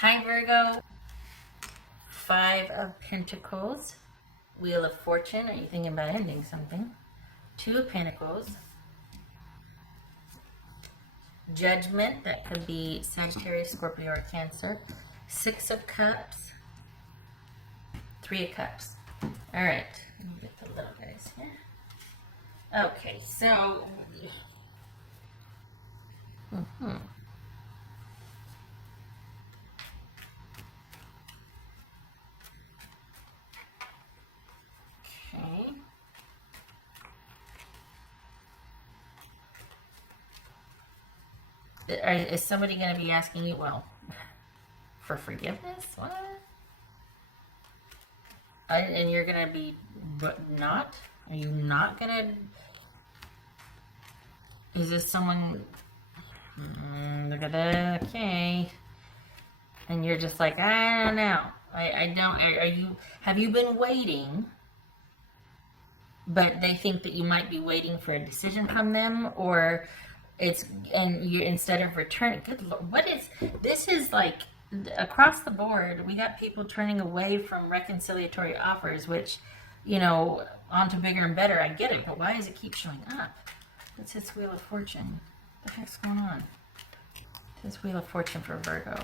Hi Virgo, Five of Pentacles, Wheel of Fortune. Are you thinking about ending something? Two of Pentacles, Judgment. That could be Sagittarius, Scorpio, or Cancer. Six of Cups, Three of Cups. All right, let me get the little guys here. Okay, so okay. Is somebody going to be asking you, well, for forgiveness? What? And you're going to be not? Are you not going to? Is this someone? Look at that. Okay. And you're just like, I don't know. I don't. Are you? Have you been waiting? But they think that you might be waiting for a decision from them, or it's and you instead of returning. Good Lord, what is this? Is like across the board. We got people turning away from reconciliatory offers, which, on to bigger and better. I get it, but why does it keep showing up? What's this Wheel of Fortune? What the heck's going on? This Wheel of Fortune for Virgo.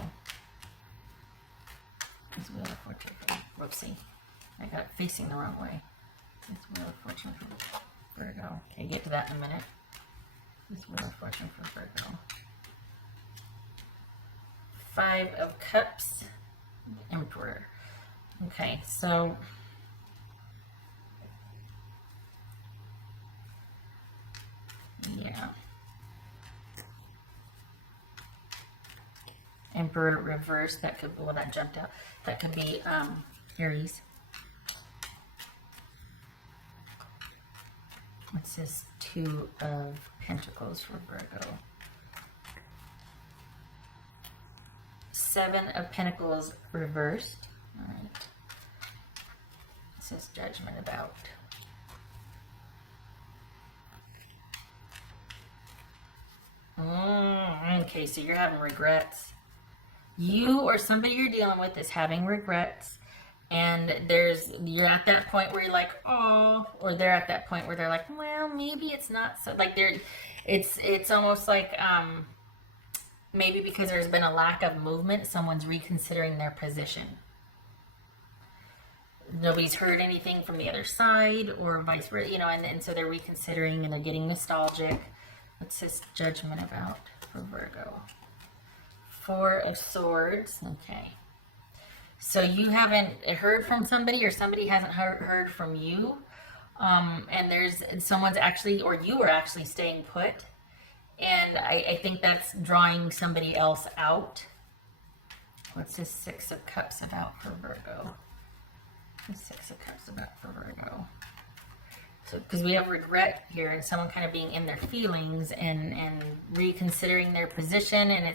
This Wheel of Fortune for whoopsie. I got it facing the wrong way. This Wheel of Fortune for Virgo. Okay, get to that in a minute. This Wheel of Fortune for Virgo. Five of Cups, Emperor. Okay, so yeah. Emperor reverse, that could, well, that jumped out. That could be Aries. What's this Two of Pentacles for Virgo? Seven of Pentacles reversed. All right. This is Judgment about. Okay, so you're having regrets. You or somebody you're dealing with is having regrets, and you're at that point where you're like, oh, or they're at that point where they're like, well, maybe it's not so, like it's almost like maybe because there's been a lack of movement, someone's reconsidering their position. Nobody's heard anything from the other side, or vice versa, and so they're reconsidering and they're getting nostalgic. What's this Judgment about for Virgo? Four of Swords. Okay. So you haven't heard from somebody, or somebody hasn't heard from you. And someone's actually, or you are actually staying put. And I think that's drawing somebody else out. What's this Six of Cups about for Virgo? The Six of Cups about for Virgo. So, because we have regret here, and someone kind of being in their feelings and reconsidering their position, and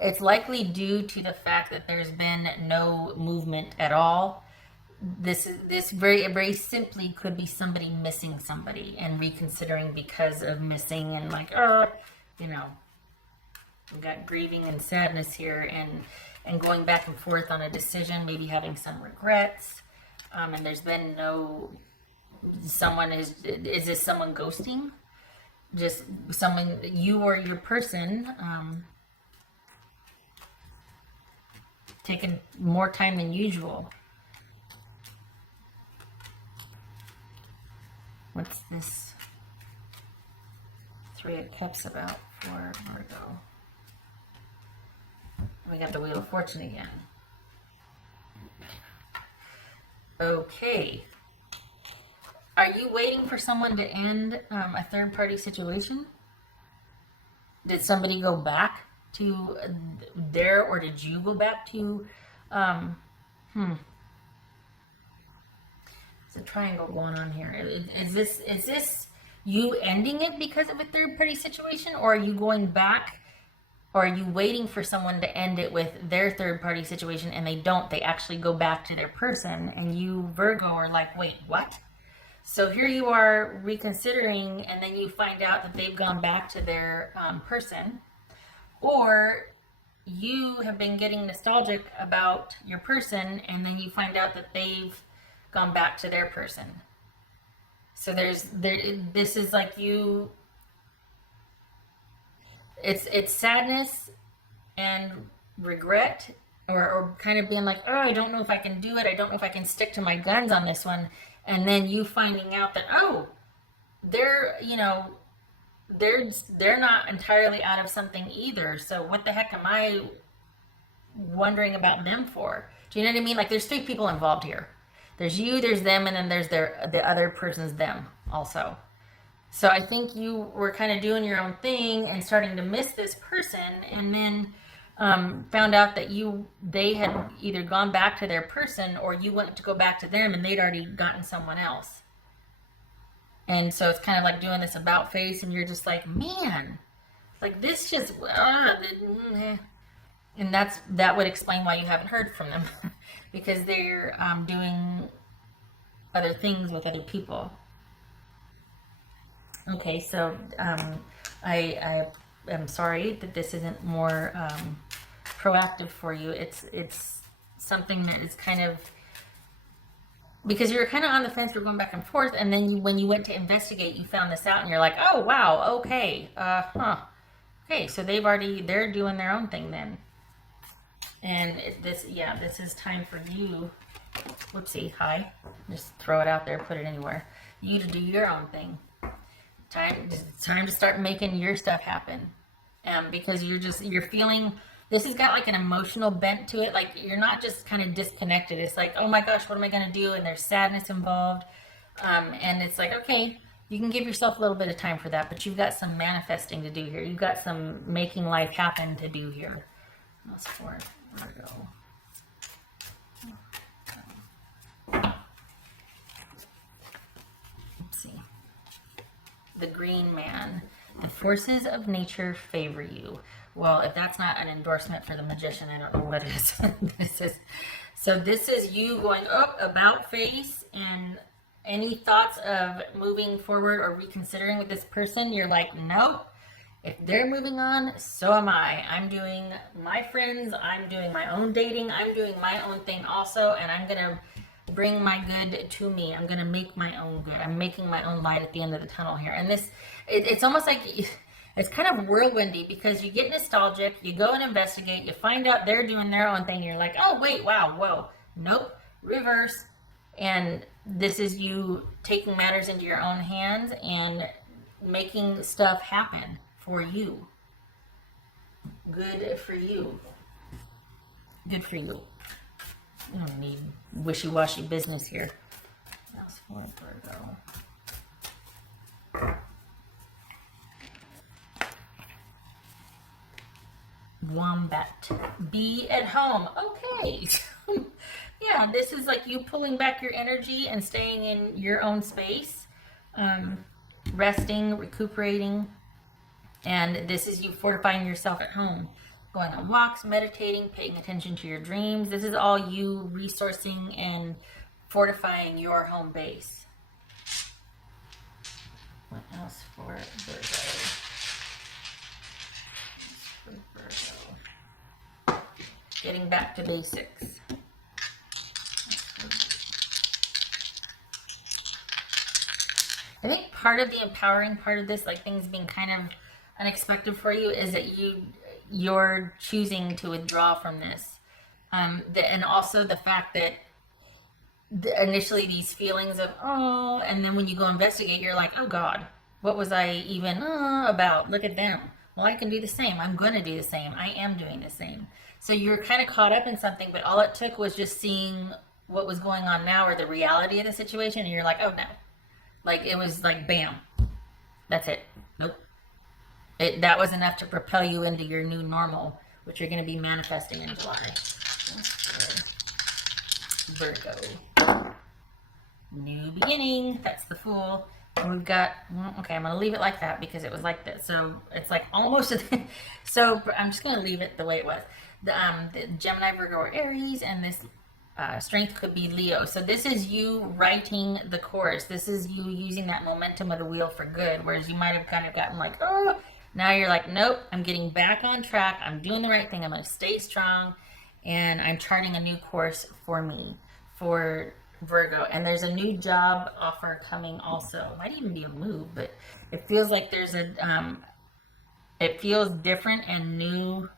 it's likely due to the fact that there's been no movement at all. This very, very simply could be somebody missing somebody and reconsidering because of missing, and like, we've got grieving and sadness here, and going back and forth on a decision, maybe having some regrets, and there's been no. Is this someone ghosting? Just someone, you or your person, taking more time than usual. What's this Three of Cups about for Virgo? We got the Wheel of Fortune again. Okay. Are you waiting for someone to end a third-party situation? Did somebody go back to there, or did you go back to? There's a triangle going on here. Is this you ending it because of a third-party situation, or are you going back, or are you waiting for someone to end it with their third-party situation, and they don't? They actually go back to their person, and you, Virgo, are like, wait, what? So here you are reconsidering, and then you find out that they've gone back to their person, or you have been getting nostalgic about your person, and then you find out that they've gone back to their person. So this is like you, it's sadness and regret, or kind of being like, oh, I don't know if I can do it. I don't know if I can stick to my guns on this one. And then you finding out that, oh, they're, you know, they're not entirely out of something either. So what the heck am I wondering about them for? Do you know what I mean? Like, there's three people involved here. There's you, there's them, and then there's the other person's them also. So I think you were kind of doing your own thing and starting to miss this person, and then found out that they had either gone back to their person, or you went to go back to them and they'd already gotten someone else. And so it's kind of like doing this about face, and you're just like, man, like this just, and that would explain why you haven't heard from them, because they're doing other things with other people. Okay, so I am sorry that this isn't more proactive for you. It's something that is kind of, because you were kind of on the fence, you're going back and forth, and then when you went to investigate, you found this out, and you're like, oh wow, okay, okay, so they're doing their own thing then, and this is time for you. Whoopsie, hi, just throw it out there, put it anywhere. You to do your own thing. Time to start making your stuff happen, because you're feeling. This has got like an emotional bent to it. Like, you're not just kind of disconnected. It's like, oh my gosh, what am I going to do? And there's sadness involved. And it's like, okay, you can give yourself a little bit of time for that, but you've got some manifesting to do here. You've got some making life happen to do here. That's for Virgo. Let's see. The Green Man. The forces of nature favor you. Well, if that's not an endorsement for the Magician, I don't know what is. This is you going up about face, and any thoughts of moving forward or reconsidering with this person, you're like, nope. If they're moving on, so am I. I'm doing my friends. I'm doing my own dating. I'm doing my own thing also, and I'm going to bring my good to me. I'm going to make my own good. I'm making my own light at the end of the tunnel here. And it's almost like... It's kind of whirlwindy, because you get nostalgic, you go and investigate, you find out they're doing their own thing, you're like, oh, wait, wow, whoa, nope, reverse. And this is you taking matters into your own hands and making stuff happen for you. Good for you. Good for you. You don't need wishy-washy business here. That's for Virgo. Wombat. Be at home. Okay. Yeah, this is like you pulling back your energy and staying in your own space, resting, recuperating, and this is you fortifying yourself at home, going on walks, meditating, paying attention to your dreams. This is all you resourcing and fortifying your home base. What else for Virgo? Virgo. Getting back to basics. I think part of the empowering part of this, like things being kind of unexpected for you, is that you're choosing to withdraw from this, and also the fact that initially these feelings of oh, and then when you go investigate, you're like, oh God, what was I even about? Look at them. Well, I can do the same. I'm going to do the same. I am doing the same. So you're kind of caught up in something, but all it took was just seeing what was going on now, or the reality of the situation, and you're like, oh no. Like, it was like, bam. That's it. Nope. That was enough to propel you into your new normal, which you're going to be manifesting in July. Virgo. New beginning. That's the Fool. And we've got, okay, I'm going to leave it like that because it was like this. So it's like almost, so I'm just going to leave it the way it was. The Gemini, Virgo, or Aries, and this strength could be Leo. So this is you writing the course. This is you using that momentum of the wheel for good, whereas you might have kind of gotten like, oh, Now you're like, nope, I'm getting back on track. I'm doing the right thing. I'm going to stay strong. And I'm charting a new course for me, for Virgo. And there's a new job offer coming also. It might even be a move, but it feels like there's it feels different and new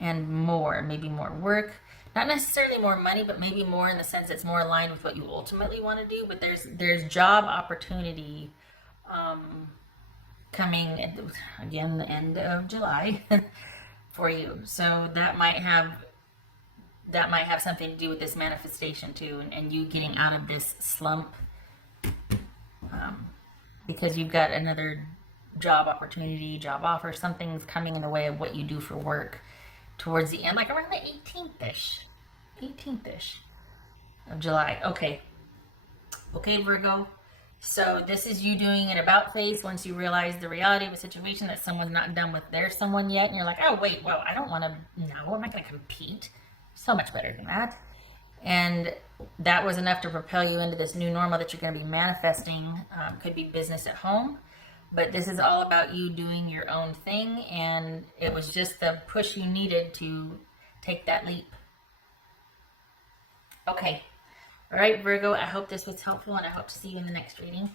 and more, maybe more work. Not necessarily more money, but maybe more in the sense it's more aligned with what you ultimately want to do. But there's job opportunity coming again the end of July for you. So that might have something to do with this manifestation too, and you getting out of this slump, because you've got another job opportunity, job offer, something's coming in the way of what you do for work towards the end, like around the 18th-ish of July. Okay, Virgo. So this is you doing an about face once you realize the reality of a situation, that someone's not done with their someone yet, and you're like, oh wait, well, I don't want to. No, I'm not going to compete. So much better than that. And that was enough to propel you into this new normal that you're going to be manifesting. Could be business at home, but this is all about you doing your own thing, and it was just the push you needed to take that leap. Okay. All right, Virgo, I hope this was helpful, and I hope to see you in the next reading.